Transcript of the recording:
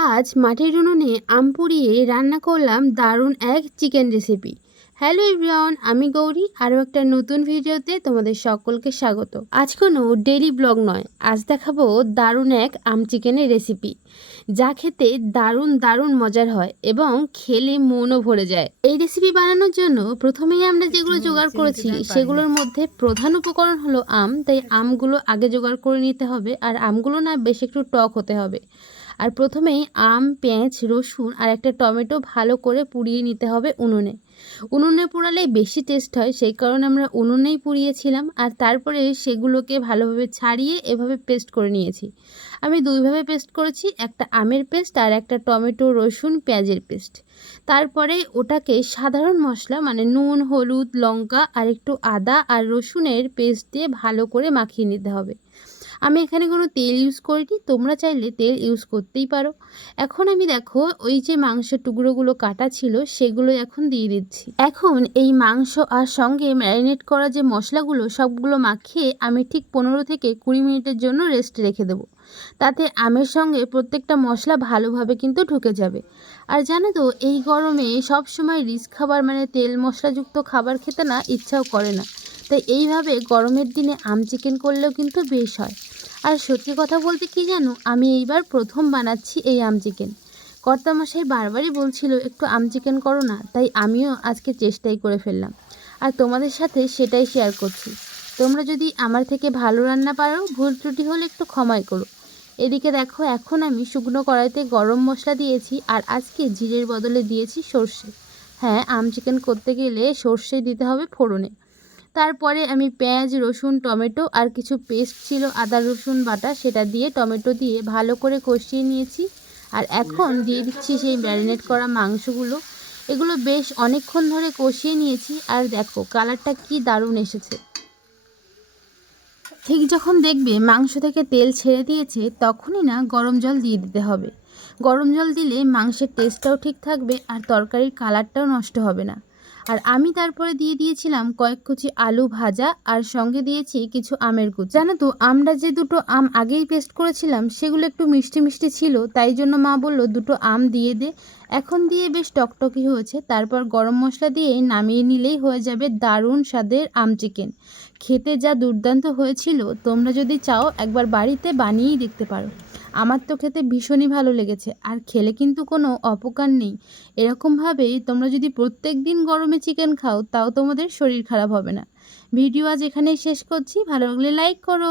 আজ মাটির উনুনে আম পুড়িয়ে রান্না করলাম দারুণ এক চিকেন রেসিপি। হ্যালো এভরিওয়ান, আমি গৌরী। আরও একটা নতুন ভিডিওতে তোমাদের সকলকে স্বাগত। আজ কোনো ডেইলি ব্লগ নয়, আজ দেখাবো দারুণ এক আম চিকেনের রেসিপি, যা খেতে দারুণ দারুণ মজার হয় এবং খেলে মনও ভরে যায়। এই রেসিপি বানানোর জন্য প্রথমেই আমরা যেগুলো জোগাড় করেছি সেগুলোর মধ্যে প্রধান উপকরণ হলো আম। তাই আমগুলো আগে জোগাড় করে নিতে হবে, আর আমগুলো না বেশ একটু টক হতে হবে। আর প্রথমেই আম, পেঁয়াজ, রসুন আর একটা টমেটো ভালো করে পুড়িয়ে নিতে হবে উনুনে। উনুনে পোড়ালেই বেশি টেস্ট হয়, সেই কারণে আমরা উনুনেই পুড়িয়েছিলাম। আর তারপরে সেগুলোকে ভালোভাবে ছাড়িয়ে এভাবে পেস্ট করে নিয়েছি। আমি দুইভাবে পেস্ট করেছি, একটা আমের পেস্ট আর একটা টমেটো, রসুন, পেঁয়াজের পেস্ট। তারপরে ওটাকে সাধারণ মশলা মানে নুন, হলুদ, লঙ্কা আর একটু আদা আর রসুনের পেস্ট দিয়ে ভালো করে মাখিয়ে নিতে হবে। আমি এখানে কোনো তেল ইউজ করিনি, তোমরা চাইলে তেল ইউজ করতেই পারো। এখন আমি দেখো ওই যে মাংসের টুকরোগুলো কাটা ছিল সেগুলো এখন দিয়ে দিচ্ছি। এখন এই মাংস আর সঙ্গে ম্যারিনেট করা যে মশলাগুলো সবগুলো মাখিয়ে আমি ঠিক 15 থেকে 20 মিনিটের জন্য রেস্টে রেখে দেবো। তাতে আমের সঙ্গে প্রত্যেকটা মশলা ভালোভাবে কিন্তু ঢুকে যাবে। আর জানো তো, এই গরমে সব সময় রিচ খাবার মানে তেল মশলাযুক্ত খাবার খেতে না ইচ্ছাও করে না। তাই এইভাবে গরমের দিনে আম চিকেন করলেও কিন্তু বেশ হয়। আর সত্যি কথা বলতে কি জানো, আমি এইবার প্রথম বানাচ্ছি এই আম চিকেন। কর্তামশাই বারবারই বলছিল একটু আম চিকেন করো না, তাই আমিও আজকে চেষ্টাই করে ফেললাম। আর তোমাদের সাথে সেটাই শেয়ার করছি। তোমরা যদি আমার থেকে ভালো রান্না পারো, ভুল ত্রুটি হলে একটু ক্ষমাই করো। এদিকে দেখো, এখন আমি শুকনো কড়াইতে গরম মশলা দিয়েছি, আর আজকে জিরের বদলে দিয়েছি সর্ষে। হ্যাঁ, আম চিকেন করতে গেলে সর্ষে দিতে হবে ফোড়নে। তারপরে আমি পেঁয়াজ, রসুন, টমেটো আর কিছু পেস্ট ছিল আদা রসুন বাটা, সেটা দিয়ে টমেটো দিয়ে ভালো করে কষিয়ে নিয়েছি। আর এখন দিয়ে দিচ্ছি সেই ম্যারিনেট করা মাংসগুলো। এগুলো বেশ অনেকক্ষণ ধরে কষিয়ে নিয়েছি, আর দেখো কালারটা কি দারুণ এসেছে। ঠিক যখন দেখবে মাংস থেকে তেল ছেড়ে দিয়েছে, তখনই না গরম জল দিয়ে দিতে হবে। গরম জল দিলে মাংসের টেস্টটাও ঠিক থাকবে আর তরকারির কালারটাও নষ্ট হবে না। আর আমি তারপরে দিয়ে দিয়েছিলাম কয়েক কুচি আলু ভাজা, আর সঙ্গে দিয়েছি কিছু আমের কুচি। জানো তো, আমরা যে দুটো আম আগেই পেস্ট করেছিলাম সেগুলো একটু মিষ্টি মিষ্টি ছিল, তাই জন্য মা বললো দুটো আম দিয়ে দে। এখন দিয়ে বেশ টকটকি হয়েছে। তারপর গরম মশলা দিয়ে নামিয়ে নিলেই হয়ে যাবে দারুণ স্বাদের আম চিকেন। খেতে যা দুর্দান্ত হয়েছিল, তোমরা যদি চাও একবার বাড়িতে বানিয়েই দেখতে পারো। আমার তো খেতে ভীষণই ভালো লেগেছে, আর খেলে কিন্তু কোনো অপকার নেই। এরকমভাবেই তোমরা যদি প্রত্যেক দিন গরমে চিকেন খাও, তাও তোমাদের শরীর খারাপ হবে না। ভিডিও আজ এখানেই শেষ করছি। ভালো লাগলে লাইক করো।